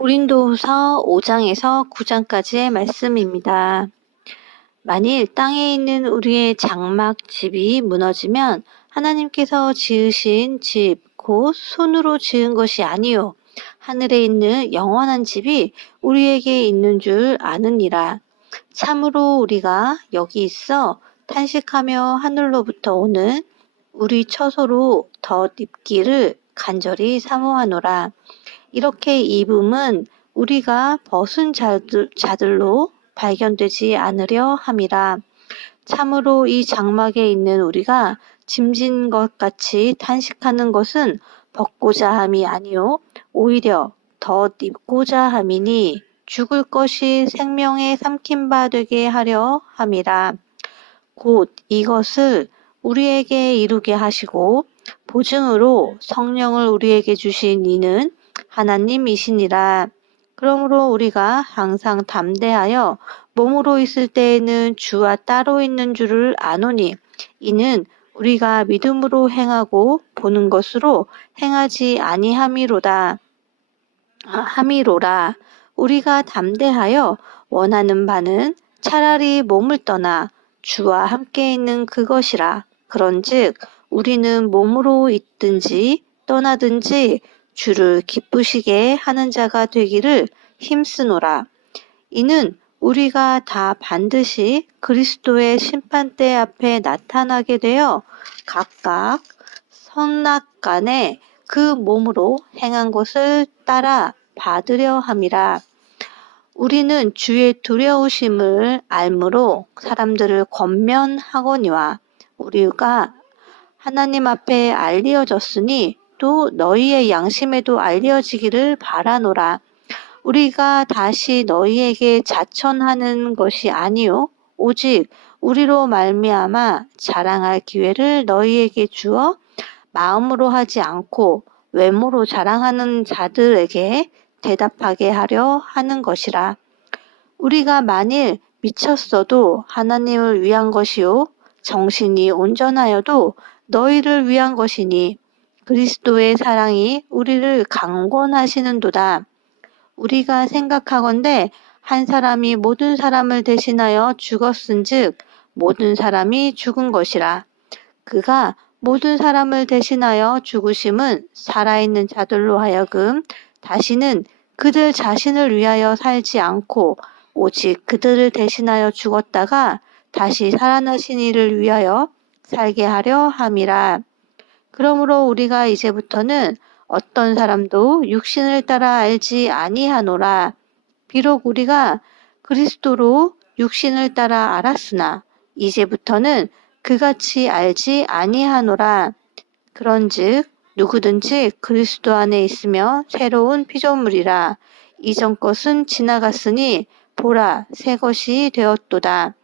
고린도후서 5장에서 9장까지의 말씀입니다. 만일 땅에 있는 우리의 장막 집이 무너지면 하나님께서 지으신 집, 곧 손으로 지은 것이 아니요 하늘에 있는 영원한 집이 우리에게 있는 줄 아느니라. 참으로 우리가 여기 있어 탄식하며 하늘로부터 오는 우리 처소로 덧 입기를 간절히 사모하노라. 이렇게 입음은 우리가 벗은 자들로 발견되지 않으려 함이라. 참으로 이 장막에 있는 우리가 짐진 것 같이 탄식하는 것은 벗고자 함이 아니요 오히려 덧 입고자 함이니 죽을 것이 생명에 삼킨 바 되게 하려 함이라. 곧 이것을 우리에게 이루게 하시고 보증으로 성령을 우리에게 주신 이는 하나님이시니라. 그러므로 우리가 항상 담대하여 몸으로 있을 때에는 주와 따로 있는 줄을 아노니 이는 우리가 믿음으로 행하고 보는 것으로 행하지 아니함이로다. 함이로라. 우리가 담대하여 원하는 바는 차라리 몸을 떠나 주와 함께 있는 그것이라. 그런즉 우리는 몸으로 있든지 떠나든지 주를 기쁘시게 하는 자가 되기를 힘쓰노라. 이는 우리가 다 반드시 그리스도의 심판대 앞에 나타나게 되어 각각 선악간에 그 몸으로 행한 것을 따라 받으려 함이라. 우리는 주의 두려우심을 알므로 사람들을 권면하거니와 우리가 하나님 앞에 알리어졌으니 또 너희의 양심에도 알려지기를 바라노라. 우리가 다시 너희에게 자천하는 것이 아니요 오직 우리로 말미암아 자랑할 기회를 너희에게 주어 마음으로 하지 않고 외모로 자랑하는 자들에게 대답하게 하려 하는 것이라. 우리가 만일 미쳤어도 하나님을 위한 것이요 정신이 온전하여도 너희를 위한 것이니 그리스도의 사랑이 우리를 강권하시는도다. 우리가 생각하건대 한 사람이 모든 사람을 대신하여 죽었은즉 모든 사람이 죽은 것이라. 그가 모든 사람을 대신하여 죽으심은 살아있는 자들로 하여금 다시는 그들 자신을 위하여 살지 않고 오직 그들을 대신하여 죽었다가 다시 살아나신 이를 위하여 살게 하려 함이라. 그러므로 우리가 이제부터는 어떤 사람도 육신을 따라 알지 아니하노라. 비록 우리가 그리스도로 육신을 따라 알았으나 이제부터는 그같이 알지 아니하노라. 그런즉 누구든지 그리스도 안에 있으며 새로운 피조물이라. 이전 것은 지나갔으니 보라 새 것이 되었도다.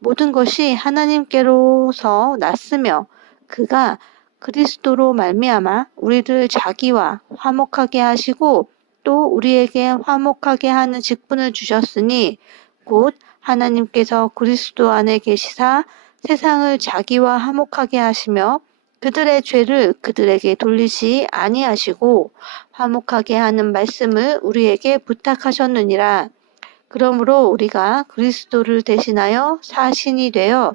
모든 것이 하나님께로서 났으며 그가 그리스도로 말미암아 우리를 자기와 화목하게 하시고 또 우리에게 화목하게 하는 직분을 주셨으니 곧 하나님께서 그리스도 안에 계시사 세상을 자기와 화목하게 하시며 그들의 죄를 그들에게 돌리지 아니하시고 화목하게 하는 말씀을 우리에게 부탁하셨느니라. 그러므로 우리가 그리스도를 대신하여 사신이 되어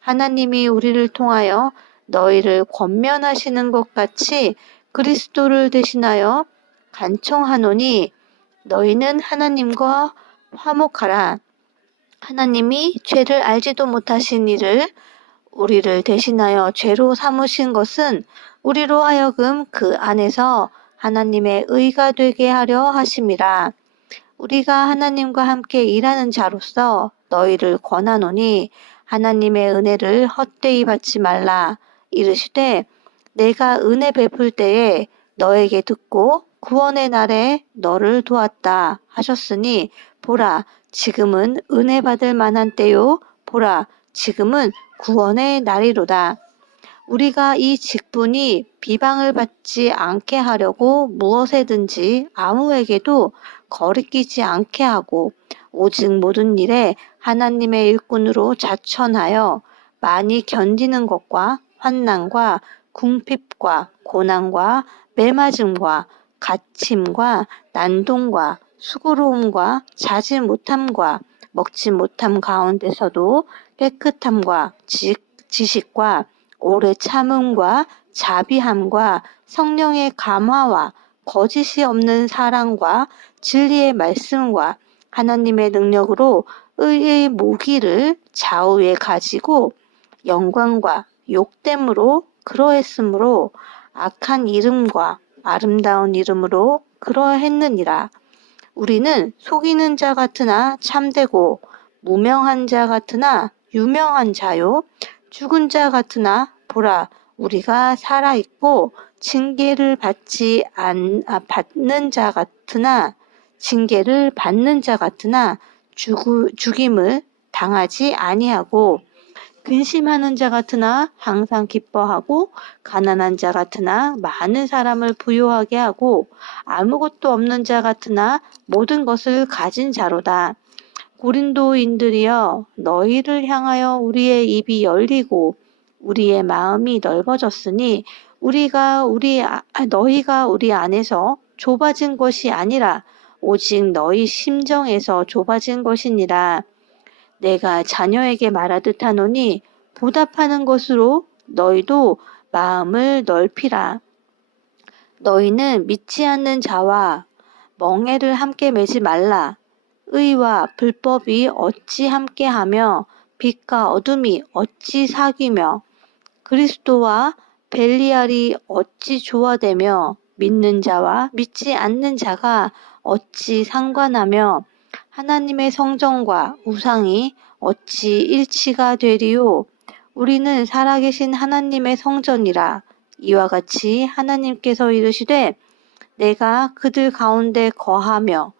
하나님이 우리를 통하여 너희를 권면하시는 것 같이 그리스도를 대신하여 간청하노니 너희는 하나님과 화목하라. 하나님이 죄를 알지도 못하신 이를 우리를 대신하여 죄로 삼으신 것은 우리로 하여금 그 안에서 하나님의 의가 되게 하려 하심이라. 우리가 하나님과 함께 일하는 자로서 너희를 권하노니 하나님의 은혜를 헛되이 받지 말라. 이르시되 내가 은혜 베풀 때에 너에게 듣고 구원의 날에 너를 도왔다 하셨으니 보라 지금은 은혜 받을 만한 때요 보라 지금은 구원의 날이로다. 우리가 이 직분이 비방을 받지 않게 하려고 무엇에든지 아무에게도 거리끼지 않게 하고 오직 모든 일에 하나님의 일꾼으로 자천하여 많이 견디는 것과 환난과 궁핍과 고난과 매맞음과 갇힘과 난동과 수고로움과 자지 못함과 먹지 못함 가운데서도 깨끗함과 지식과 오래 참음과 자비함과 성령의 감화와 거짓이 없는 사랑과 진리의 말씀과 하나님의 능력으로 의의 무기를 좌우에 가지고 영광과 욕됨으로 그러했으므로 악한 이름과 아름다운 이름으로 그러했느니라. 우리는 속이는 자 같으나 참되고 무명한 자 같으나 유명한 자요. 죽은 자 같으나 보라 우리가 살아있고 받는 자 같으나 징계를 받는 자 같으나 죽임을 당하지 아니하고 근심하는 자 같으나 항상 기뻐하고 가난한 자 같으나 많은 사람을 부유하게 하고 아무것도 없는 자 같으나 모든 것을 가진 자로다. 고린도인들이여 너희를 향하여 우리의 입이 열리고 우리의 마음이 넓어졌으니 너희가 우리 안에서 좁아진 것이 아니라 오직 너희 심정에서 좁아진 것이니라. 내가 자녀에게 말하듯 하노니 보답하는 것으로 너희도 마음을 넓히라. 너희는 믿지 않는 자와 멍에를 함께 매지 말라. 의와 불법이 어찌 함께하며 빛과 어둠이 어찌 사귀며 그리스도와 벨리알이 어찌 조화되며 믿는 자와 믿지 않는 자가 어찌 상관하며 하나님의 성전과 우상이 어찌 일치가 되리요. 우리는 살아계신 하나님의 성전이라. 이와 같이 하나님께서 이르시되 내가 그들 가운데 거하며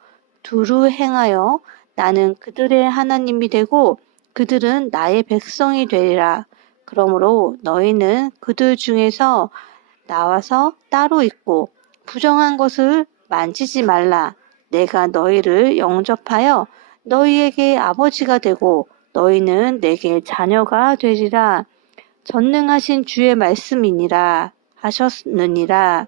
두루 행하여 나는 그들의 하나님이 되고 그들은 나의 백성이 되리라. 그러므로 너희는 그들 중에서 나와서 따로 있고 부정한 것을 만지지 말라. 내가 너희를 영접하여 너희에게 아버지가 되고 너희는 내게 자녀가 되리라. 전능하신 주의 말씀이니라 하셨느니라.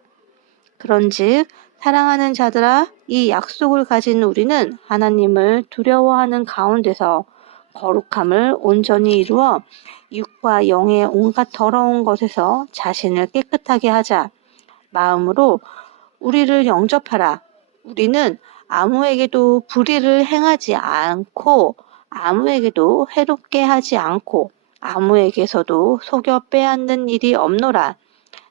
그런즉 사랑하는 자들아 이 약속을 가진 우리는 하나님을 두려워하는 가운데서 거룩함을 온전히 이루어 육과 영의 온갖 더러운 것에서 자신을 깨끗하게 하자. 마음으로 우리를 영접하라. 우리는 아무에게도 불의를 행하지 않고 아무에게도 해롭게 하지 않고 아무에게서도 속여 빼앗는 일이 없노라.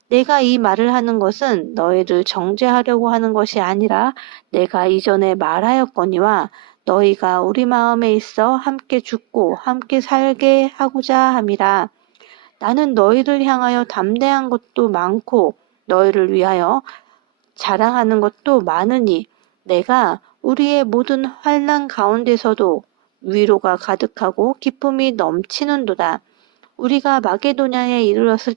내가 이 말을 하는 것은 너희를 정죄하려고 하는 것이 아니라 내가 이전에 말하였거니와 너희가 우리 마음에 있어 함께 죽고 함께 살게 하고자 함이라. 나는 너희를 향하여 담대한 것도 많고 너희를 위하여 자랑하는 것도 많으니 내가 우리의 모든 환난 가운데서도 위로가 가득하고 기쁨이 넘치는도다. 우리가 마게도냐에 이르렀을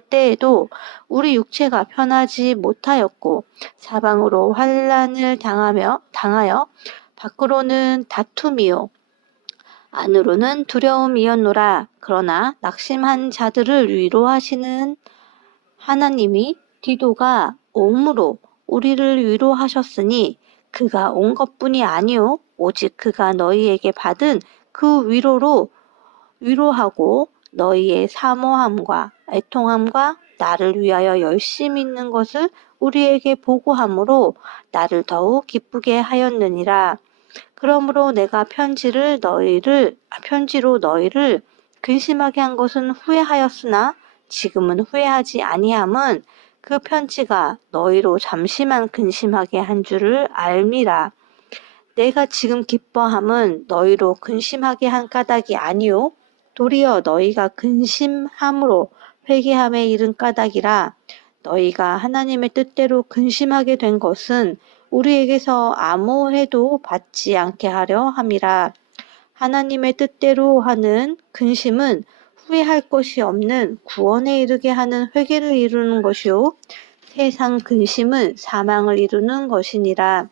때에도 우리 육체가 편하지 못하였고 사방으로 환난을 당하여 밖으로는 다툼이요 안으로는 두려움이었노라. 그러나 낙심한 자들을 위로하시는 하나님이 디도가 옴으로 우리를 위로하셨으니 그가 온 것뿐이 아니요 오직 그가 너희에게 받은 그 위로하고 너희의 사모함과 애통함과 나를 위하여 열심히 있는 것을 우리에게 보고함으로 나를 더욱 기쁘게 하였느니라. 그러므로 내가 편지로 너희를 근심하게 한 것은 후회하였으나 지금은 후회하지 아니함은 그 편지가 너희로 잠시만 근심하게 한 줄을 알미라. 내가 지금 기뻐함은 너희로 근심하게 한 까닭이 아니요 도리어 너희가 근심함으로 회개함에 이른 까닭이라. 너희가 하나님의 뜻대로 근심하게 된 것은 우리에게서 아무 해도 받지 않게 하려 함이라. 하나님의 뜻대로 하는 근심은 후회할 것이 없는 구원에 이르게 하는 회개를 이루는 것이요 세상 근심은 사망을 이루는 것이니라.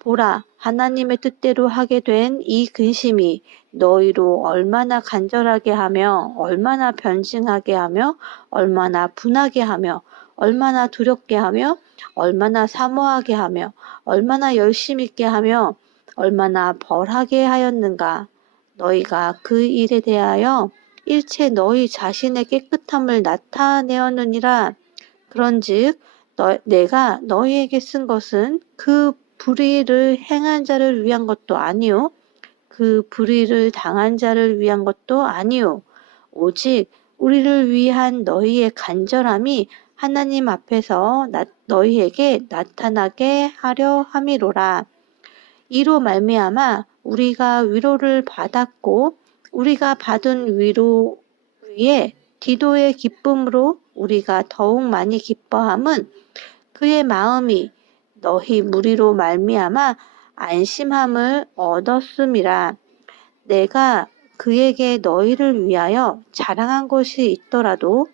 보라, 하나님의 뜻대로 하게 된 이 근심이 너희로 얼마나 간절하게 하며 얼마나 변증하게 하며 얼마나 분하게 하며 얼마나 두렵게 하며 얼마나 사모하게 하며 얼마나 열심 있게 하며 얼마나 벌하게 하였는가. 너희가 그 일에 대하여 일체 너희 자신의 깨끗함을 나타내었느니라. 그런즉 내가 너희에게 쓴 것은 그 불의를 행한 자를 위한 것도 아니요 그 불의를 당한 자를 위한 것도 아니요 오직 우리를 위한 너희의 간절함이 하나님 앞에서 너희에게 나타나게 하려 함이로라. 이로 말미암아 우리가 위로를 받았고 우리가 받은 위로 위에 디도의 기쁨으로 우리가 더욱 많이 기뻐함은 그의 마음이 너희 무리로 말미암아 안심함을 얻었음이라. 내가 그에게 너희를 위하여 자랑한 것이 있더라도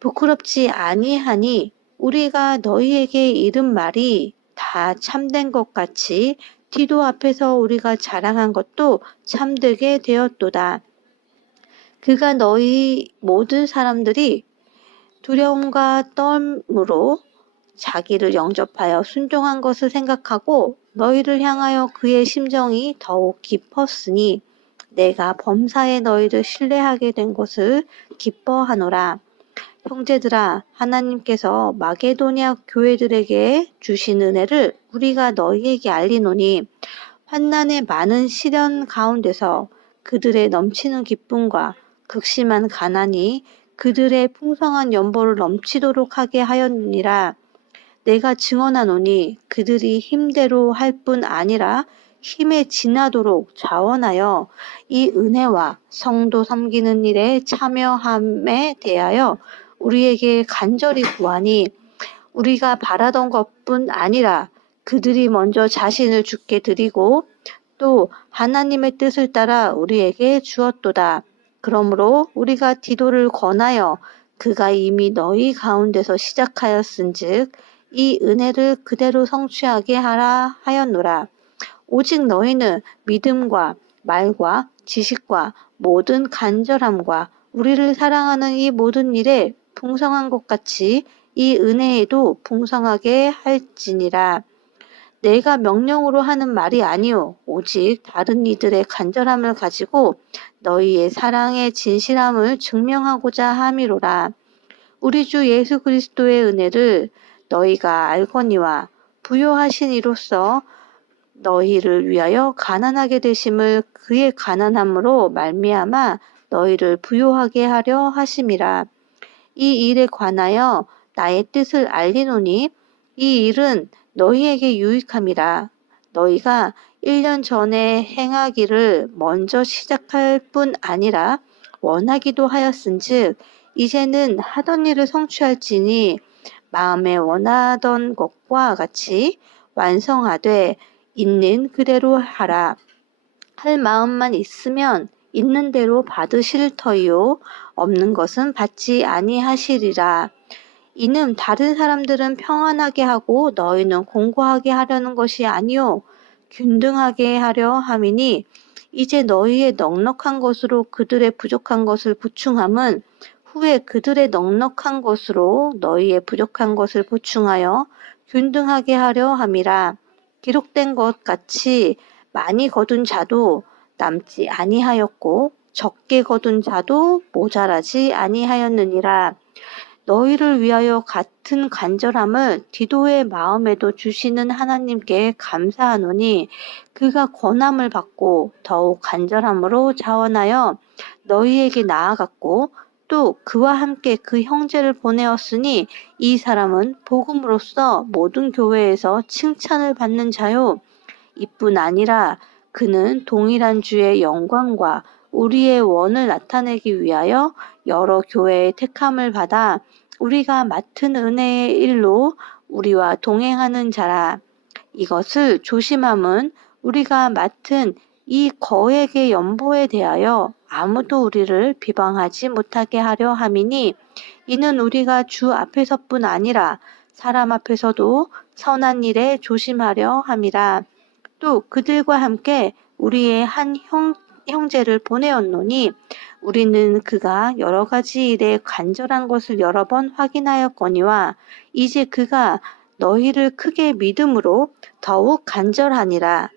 부끄럽지 아니하니 우리가 너희에게 이른 말이 다 참된 것 같이 디도 앞에서 우리가 자랑한 것도 참되게 되었도다. 그가 너희 모든 사람들이 두려움과 떨므로 자기를 영접하여 순종한 것을 생각하고 너희를 향하여 그의 심정이 더욱 깊었으니 내가 범사에 너희를 신뢰하게 된 것을 기뻐하노라. 형제들아, 하나님께서 마게도냐 교회들에게 주신 은혜를 우리가 너희에게 알리노니 환난의 많은 시련 가운데서 그들의 넘치는 기쁨과 극심한 가난이 그들의 풍성한 연보를 넘치도록 하게 하였느니라. 내가 증언하노니 그들이 힘대로 할 뿐 아니라 힘에 지나도록 자원하여 이 은혜와 성도 섬기는 일에 참여함에 대하여 우리에게 간절히 구하니 우리가 바라던 것뿐 아니라 그들이 먼저 자신을 주께 드리고 또 하나님의 뜻을 따라 우리에게 주었도다. 그러므로 우리가 디도를 권하여 그가 이미 너희 가운데서 시작하였은즉 이 은혜를 그대로 성취하게 하라 하였노라. 오직 너희는 믿음과 말과 지식과 모든 간절함과 우리를 사랑하는 이 모든 일에 풍성한 것 같이 이 은혜에도 풍성하게 할지니라. 내가 명령으로 하는 말이 아니오 오직 다른 이들의 간절함을 가지고 너희의 사랑의 진실함을 증명하고자 함이로라. 우리 주 예수 그리스도의 은혜를 너희가 알거니와 부요하신 이로써 너희를 위하여 가난하게 되심을 그의 가난함으로 말미암아 너희를 부요하게 하려 하심이라. 이 일에 관하여 나의 뜻을 알리노니 이 일은 너희에게 유익함이라. 너희가 1년 전에 행하기를 먼저 시작할 뿐 아니라 원하기도 하였은즉 이제는 하던 일을 성취할지니 마음에 원하던 것과 같이 완성하되 있는 그대로 하라. 할 마음만 있으면 있는 대로 받으실 터이요 없는 것은 받지 아니하시리라. 이는 다른 사람들은 평안하게 하고 너희는 공고하게 하려는 것이 아니요 균등하게 하려 함이니 이제 너희의 넉넉한 것으로 그들의 부족한 것을 보충함은 후에 그들의 넉넉한 것으로 너희의 부족한 것을 보충하여 균등하게 하려 함이라. 기록된 것 같이 많이 거둔 자도 남지 아니하였고 적게 거둔 자도 모자라지 아니하였느니라. 너희를 위하여 같은 간절함을 디도의 마음에도 주시는 하나님께 감사하노니 그가 권함을 받고 더욱 간절함으로 자원하여 너희에게 나아갔고 또 그와 함께 그 형제를 보내었으니 이 사람은 복음으로써 모든 교회에서 칭찬을 받는 자요. 이뿐 아니라 그는 동일한 주의 영광과 우리의 원을 나타내기 위하여 여러 교회의 택함을 받아 우리가 맡은 은혜의 일로 우리와 동행하는 자라. 이것을 조심함은 우리가 맡은 이 거액의 연보에 대하여 아무도 우리를 비방하지 못하게 하려 함이니 이는 우리가 주 앞에서뿐 아니라 사람 앞에서도 선한 일에 조심하려 함이라. 또 그들과 함께 우리의 한 형제를 보내었노니 우리는 그가 여러 가지 일에 간절한 것을 여러 번 확인하였거니와 이제 그가 너희를 크게 믿음으로 더욱 간절하니라.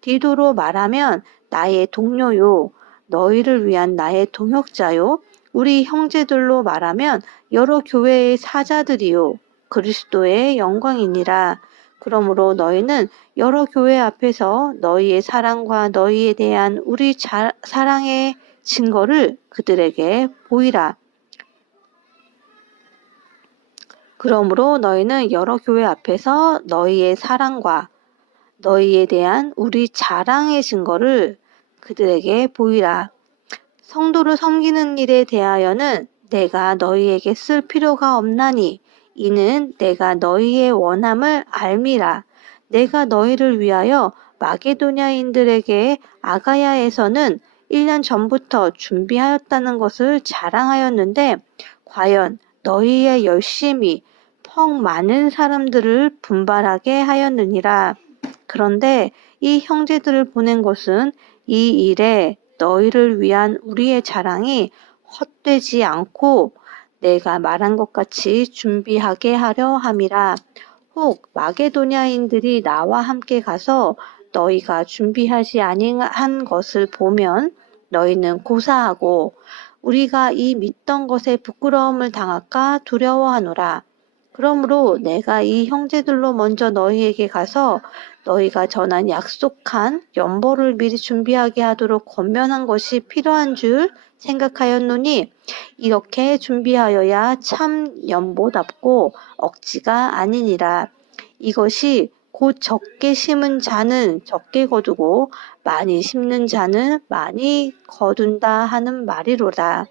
디도로 말하면 나의 동료요, 너희를 위한 나의 동역자요, 우리 형제들로 말하면 여러 교회의 사자들이요, 그리스도의 영광이니라. 그러므로 너희는 여러 교회 앞에서 너희의 사랑과 너희에 대한 우리 사랑의 증거를 그들에게 보이라. 그러므로 너희는 여러 교회 앞에서 너희의 사랑과 너희에 대한 우리 자랑의 증거를 그들에게 보이라. 성도를 섬기는 일에 대하여는 내가 너희에게 쓸 필요가 없나니 이는 내가 너희의 원함을 알미라. 내가 너희를 위하여 마게도냐인들에게 아가야에서는 1년 전부터 준비하였다는 것을 자랑하였는데 과연 너희의 열심이 퍽 많은 사람들을 분발하게 하였느니라. 그런데 이 형제들을 보낸 것은 이 일에 너희를 위한 우리의 자랑이 헛되지 않고 내가 말한 것 같이 준비하게 하려 함이라. 혹 마게도냐인들이 나와 함께 가서 너희가 준비하지 아니한 것을 보면 너희는 고사하고 우리가 이 믿던 것에 부끄러움을 당할까 두려워하노라. 그러므로 내가 이 형제들로 먼저 너희에게 가서 너희가 전한 약속한 연보를 미리 준비하게 하도록 권면한 것이 필요한 줄 생각하였노니 이렇게 준비하여야 참 연보답고 억지가 아니니라. 이것이 곧 적게 심은 자는 적게 거두고 많이 심는 자는 많이 거둔다 하는 말이로다.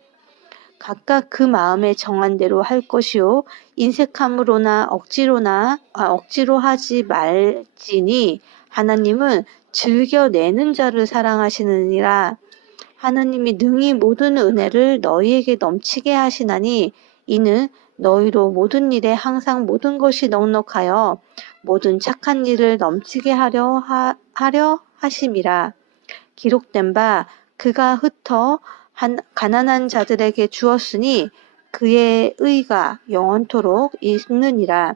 각각 그 마음에 정한 대로 할 것이요 인색함으로나 억지로 하지 말지니 하나님은 즐겨내는 자를 사랑하시느니라. 하나님이 능히 모든 은혜를 너희에게 넘치게 하시나니 이는 너희로 모든 일에 항상 모든 것이 넉넉하여 모든 착한 일을 넘치게 하려 하심이라. 기록된 바 그가 흩어 가난한 자들에게 주었으니 그의 의가 영원토록 있느니라.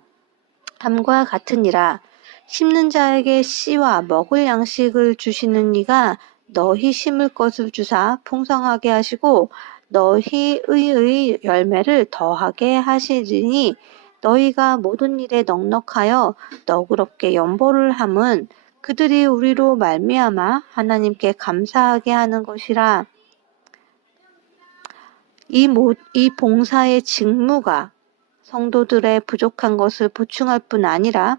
함과 같으니라. 심는 자에게 씨와 먹을 양식을 주시는 이가 너희 심을 것을 주사 풍성하게 하시고 너희 의의 열매를 더하게 하시리니 너희가 모든 일에 넉넉하여 너그럽게 연보를 함은 그들이 우리로 말미암아 하나님께 감사하게 하는 것이라. 이 봉사의 직무가 성도들의 부족한 것을 보충할 뿐 아니라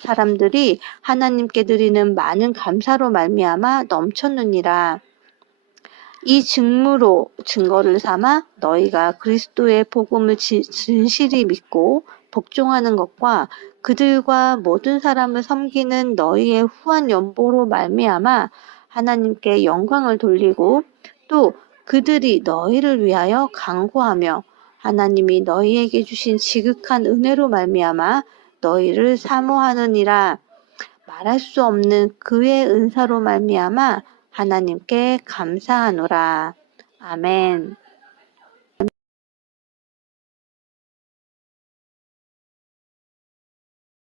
사람들이 하나님께 드리는 많은 감사로 말미암아 넘쳤느니라. 이 직무로 증거를 삼아 너희가 그리스도의 복음을 진실히 믿고 복종하는 것과 그들과 모든 사람을 섬기는 너희의 후한 연보로 말미암아 하나님께 영광을 돌리고 또 그들이 너희를 위하여 간구하며 하나님이 너희에게 주신 지극한 은혜로 말미암아 너희를 사모하느니라. 말할 수 없는 그의 은사로 말미암아 하나님께 감사하노라. 아멘.